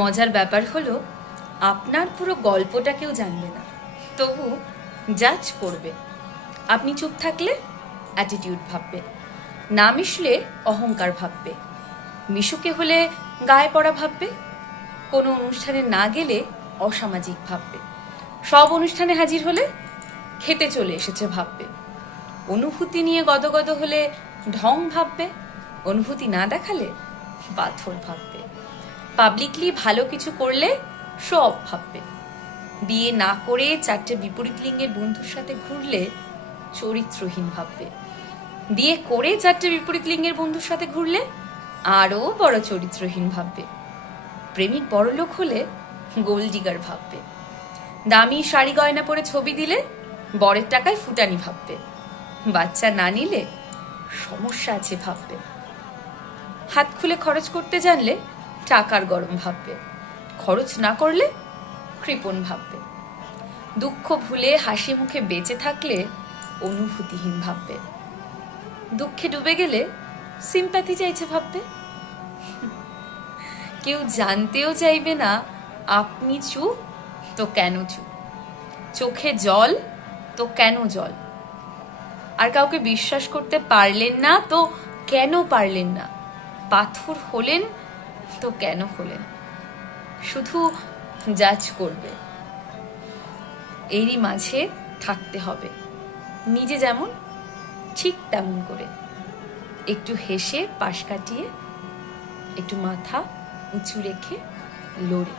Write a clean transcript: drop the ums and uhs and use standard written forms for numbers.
মজার ব্যাপার হলো আপনার পুরো গল্পটা কেউ জানবে না, তবু জাজ করবে। আপনি চুপ থাকলে অ্যাটিটিউড ভাববে, না মিশলে অহংকার ভাববে, মিশুকে হলে গায়ে পড়া ভাববে, কোনো অনুষ্ঠানে না গেলে অসামাজিক ভাববে, সব অনুষ্ঠানে হাজির হলে খেতে চলে এসেছে ভাববে, অনুভূতি নিয়ে গদগদ হলে ঢং ভাববে, অনুভূতি না দেখালে পাথর ভাববে, পাবলিকলি ভালো কিছু করলে সব ভাববে, বিয়ে না করে 4টে বিপরীত লিঙ্গের বন্ধুর সাথে ঘুরলে চরিত্রহীন ভাববে, বিয়ে করে 4টে বিপরীত লিঙ্গের বন্ধুর সাথে ঘুরলে আরো বড় চরিত্রহীন ভাববে, প্রেমিক বড়লোক হলে গোল্ড ডিগার ভাববে, দামি শাড়ি গয়না পরে ছবি দিলে বরের টাকায় ফুটানি ভাববে, বাচ্চা না নিলে সমস্যা আছে ভাববে, হাত খুলে খরচ করতে জানলে টাকার গরম ভাববে, খরচ না করলে কৃপণ ভাববে, দুঃখ ভুলে হাসি মুখে বেঁচে থাকলে অনুভূতিহীন ভাববে, দুঃখে ডুবে গেলে সিম্প্যাথি চাইছে ভাববে, কেউ জানতেও চাইবে না আপনি চুপ তো কেন চুপ, চোখে জল তো কেন জল, আর কাউকে বিশ্বাস করতে পারলেন না তো কেন পারলেন না, পাথর হলেন তো কেন হলেন, শুধু জাজ করবে। এরই মাঝে থাকতে হবে নিজে যেমন ঠিক তেমন করে, একটু হেসে পাশ কাটিয়ে, একটু মাথা উঁচু রেখে লড়ে।